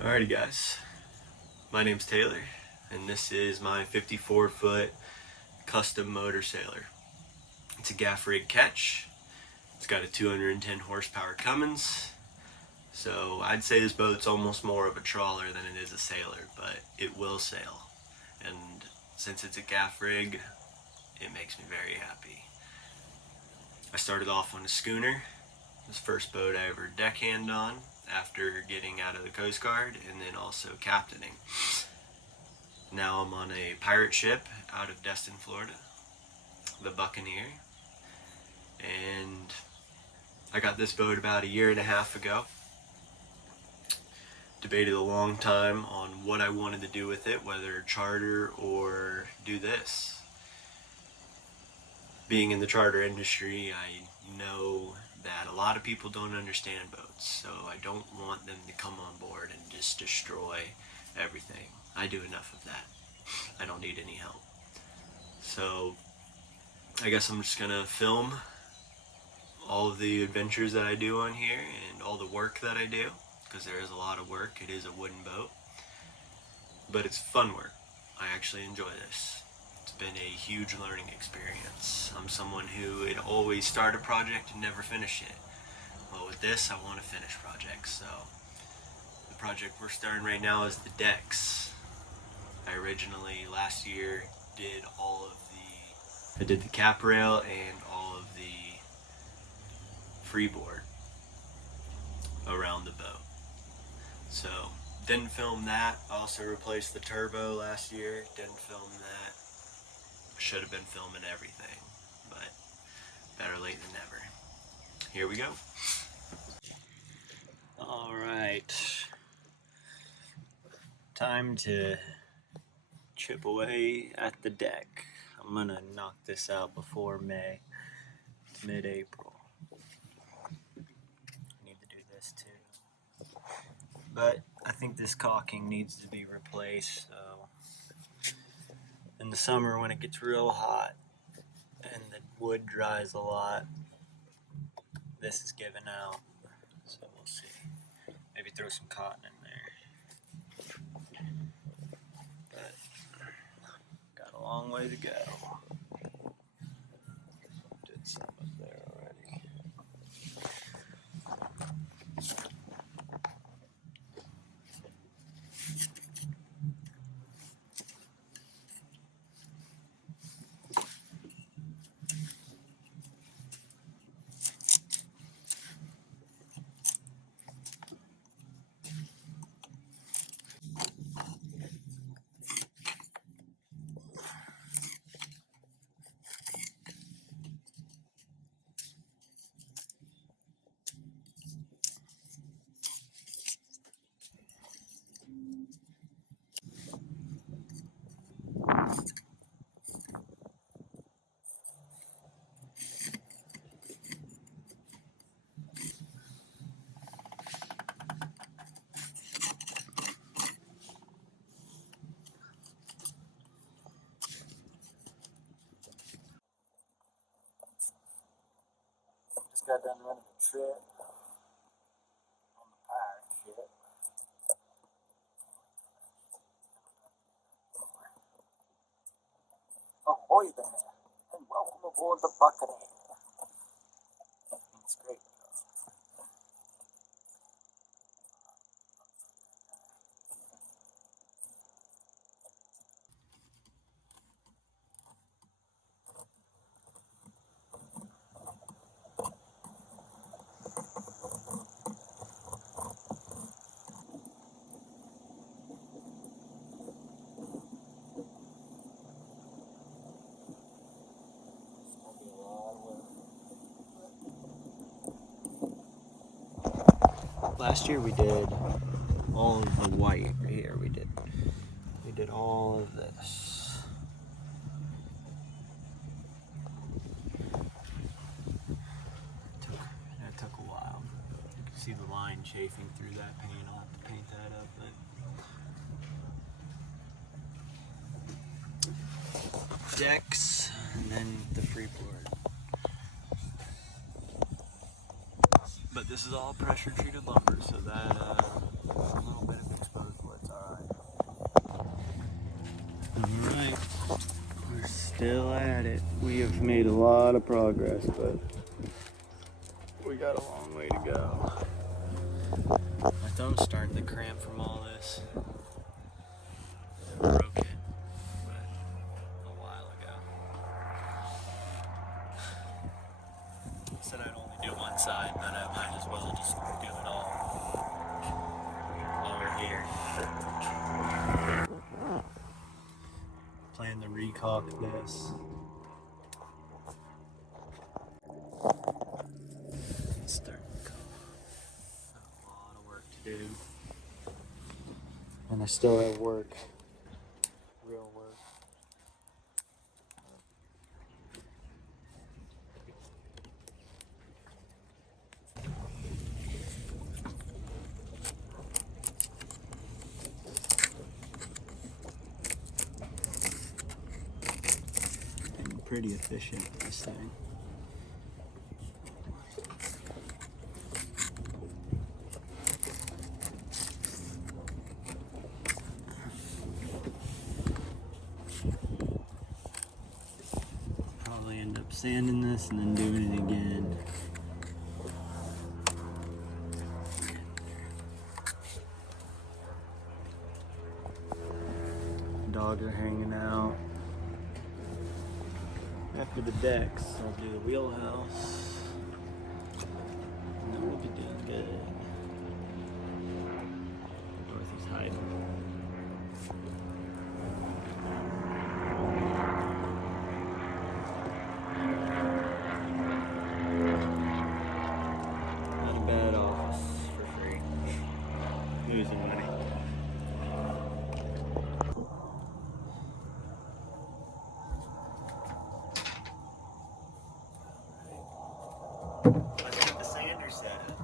Alrighty guys, my name's Taylor and this is my 54-foot custom motor sailor. It's a gaff rig catch. It's got a 210 horsepower Cummins, so I'd say this boat's almost more of a trawler than it is a sailor, but it will sail. And since it's a gaff rig, it makes me very happy. I started off on a schooner. It was the first boat I ever deckhand on after getting out of the Coast Guard and then also captaining. Now I'm on a pirate ship out of Destin, Florida, the Buccaneer, and I got this boat about 1.5 years ago. Debated a long time on what I wanted to do with it, whether charter or do this. Being in the charter industry, I know that a lot of people don't understand boats, so I don't want them to come on board and just destroy everything. I do enough of that. I don't need any help. So I guess I'm just gonna film all of the adventures that I do on here and all the work that I do, because there is a lot of work. It is a wooden boat, but it's fun work. I actually enjoy this. It's been a huge learning experience. I'm someone who would always start a project and never finish it. Well, with this, I want to finish projects. So the project we're starting right now is the decks. I originally last year did I did the cap rail and all of the freeboard around the boat. So didn't film that. I also replaced the turbo last year. Didn't film that. Should have been filming everything, but better late than never. Here we go. All right, time to chip away at the deck. I'm gonna knock this out before May. It's mid-April. I need to do this too, but I think this caulking needs to be replaced. So in the summer when it gets real hot and the wood dries a lot, this is giving out. So we'll see. Maybe throw some cotton in there. But got a long way to go. Did some up there already. Just got done running a trip on the pirate ship. Ahoy there, and welcome aboard the Buccaneer. It's great. Last year we did all of the white right here. We did all of this. That took a while. You can see the line chafing through that paint. I'll have to paint that up. But decks and then the freeboard. But This is all pressure treated lumber, so that a little bit of exposed wood's alright. Alright, we're still at it. We have made a lot of progress, but we got a long way to go. My thumb's starting to cramp from all this. I broke it, but a while ago. I said I'd only do one side, but I might as well just do it all while we're here. Plan to recaulk this. It's starting to come off. A lot of work to do. And I still have work. Real work. And pretty efficient, this thing. Probably end up sanding this and then doing it again. Dogs are hanging out. After the decks, I'll do the wheelhouse. And then we'll be doing good. Dorothy's hiding. Not a bad office for free. Losing money. Let's get the sander set up.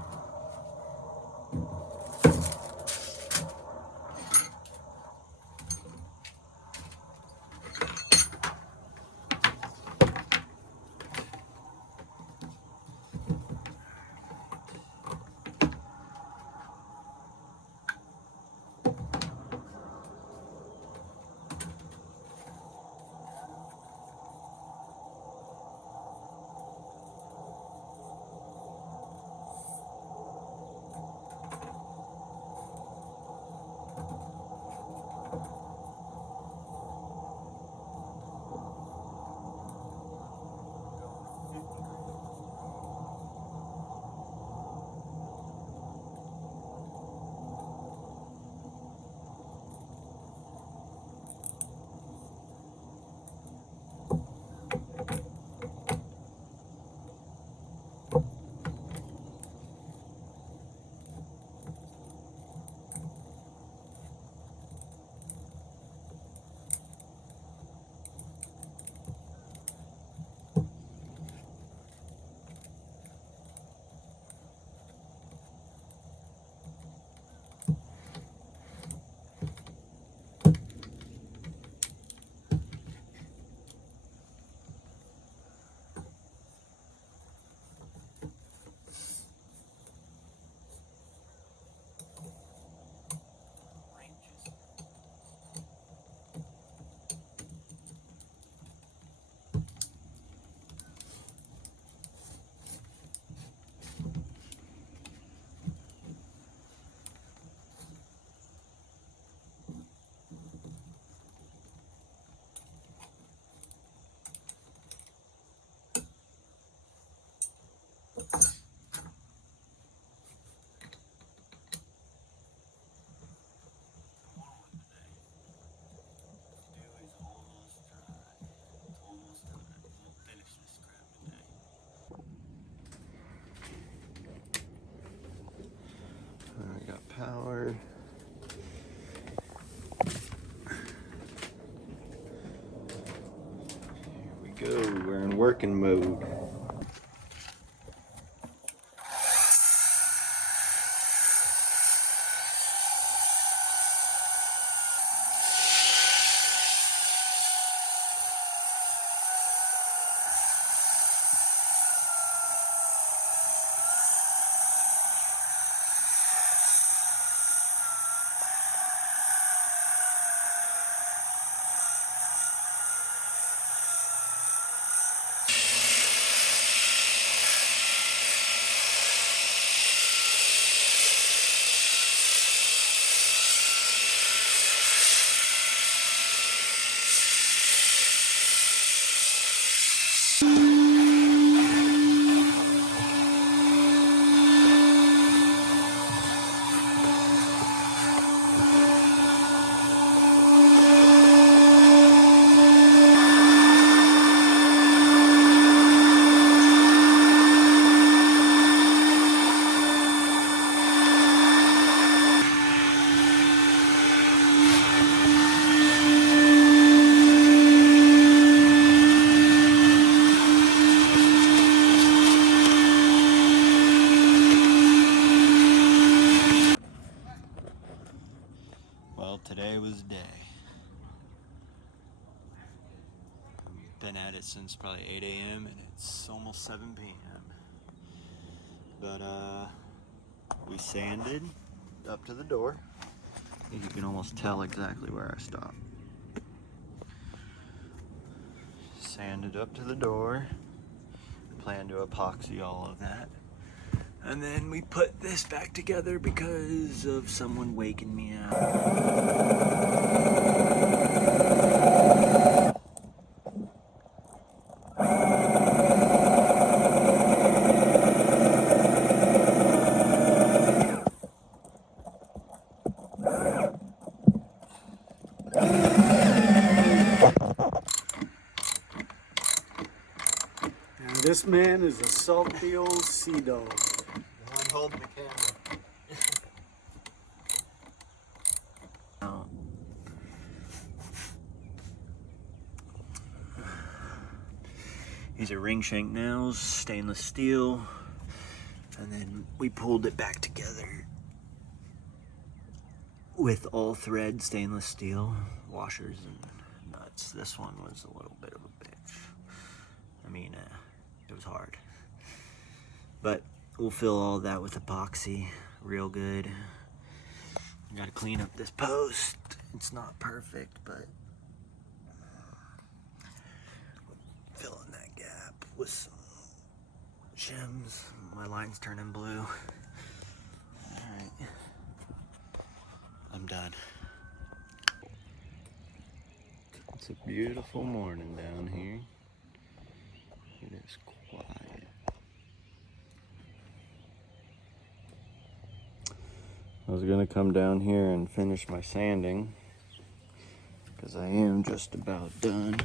I got power. Here we go, we're in working mode. Christmas Day. I've been at it since probably 8 a.m. and it's almost 7 p.m. But we sanded up to the door. You can almost tell exactly where I stopped. Sanded up to the door. Plan to epoxy all of that. And then we put this back together because of someone waking me up. And this man is a salty old sea dog. The one holding the camera. These are ring shank nails, stainless steel, and then we pulled it back together with all thread stainless steel washers and nuts. This one was a little bit of a bitch. I mean, it was hard. But we'll fill all that with epoxy real good. Gotta clean up this post. It's not perfect, but filling that gap with some shims. My line's turning blue. Alright. I'm done. It's a beautiful morning down here. It is quiet. I was gonna come down here and finish my sanding because I am just about done.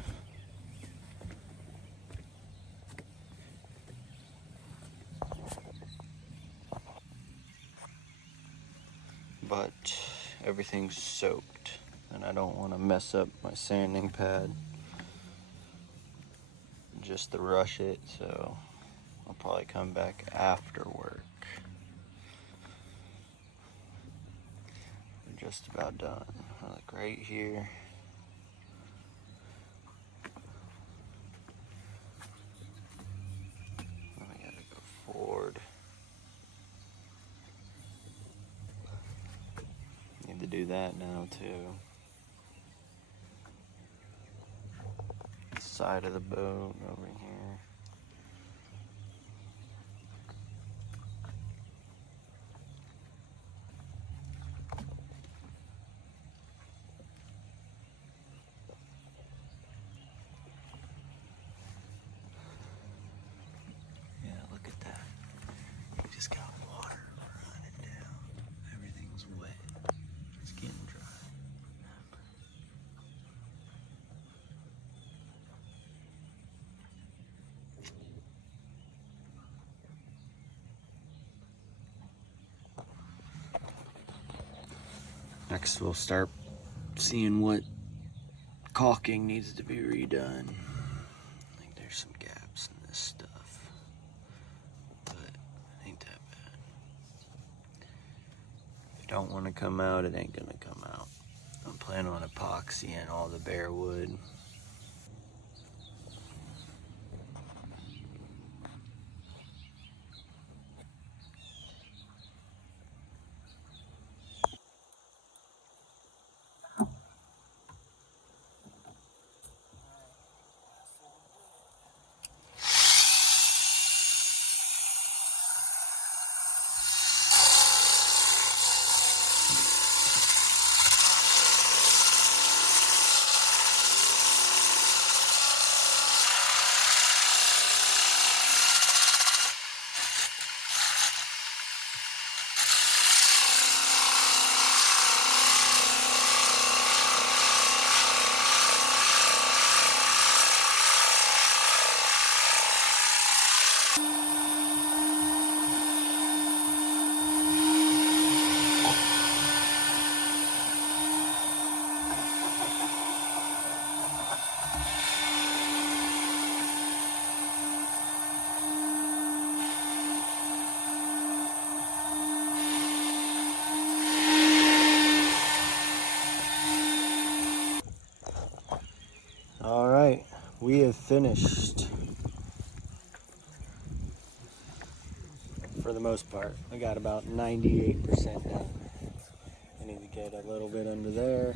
But everything's soaked and I don't want to mess up my sanding pad just to rush it, so I'll probably come back after work. We're just about done. I look right here. I gotta go forward. Need to do that now too. Side of the boat over here. Yeah, look at that. We just got water running down. Everything's wet. It's getting dry. Next we'll start seeing what caulking needs to be redone. I think there's some gaps in this stuff, but it ain't that bad. If you don't want to come out, it ain't gonna come out. I'm planning on epoxying all the bare wood. have finished. For the most part, I got about 98% done. I need to get a little bit under there.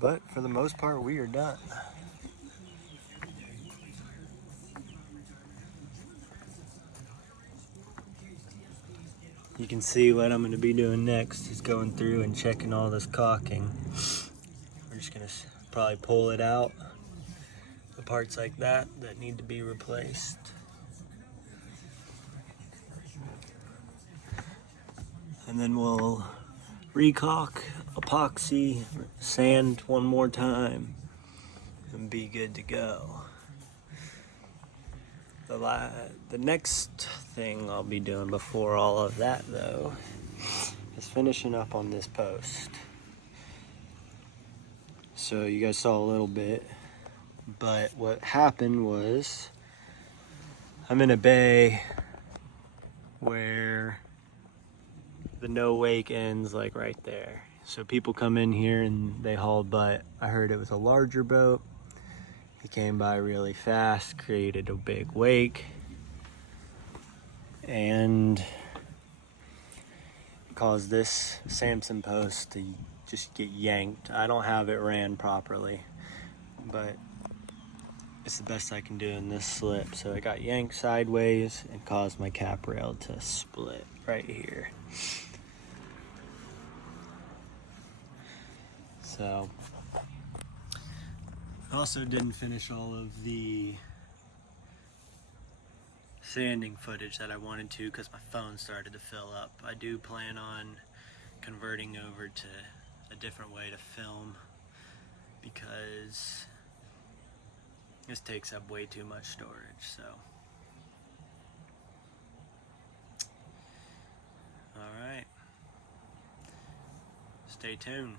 But for the most part, we are done. You can see what I'm going to be doing next is going through and checking all this caulking. We're just going to probably pull it out, the parts like that need to be replaced. And then we'll re-caulk, epoxy, sand one more time, and be good to go. The next thing I'll be doing before all of that, though, is finishing up on this post. So you guys saw a little bit, but what happened was I'm in a bay where the no wake ends like right there. So people come in here and they haul butt. I heard it was a larger boat. He came by really fast, created a big wake, and caused this Sampson post to just get yanked. I don't have it ran properly, but it's the best I can do in this slip. So it got yanked sideways and caused my cap rail to split right here. So I also didn't finish all of the sanding footage that I wanted to because my phone started to fill up. I do plan on converting over to a different way to film because this takes up way too much storage. So all right, stay tuned.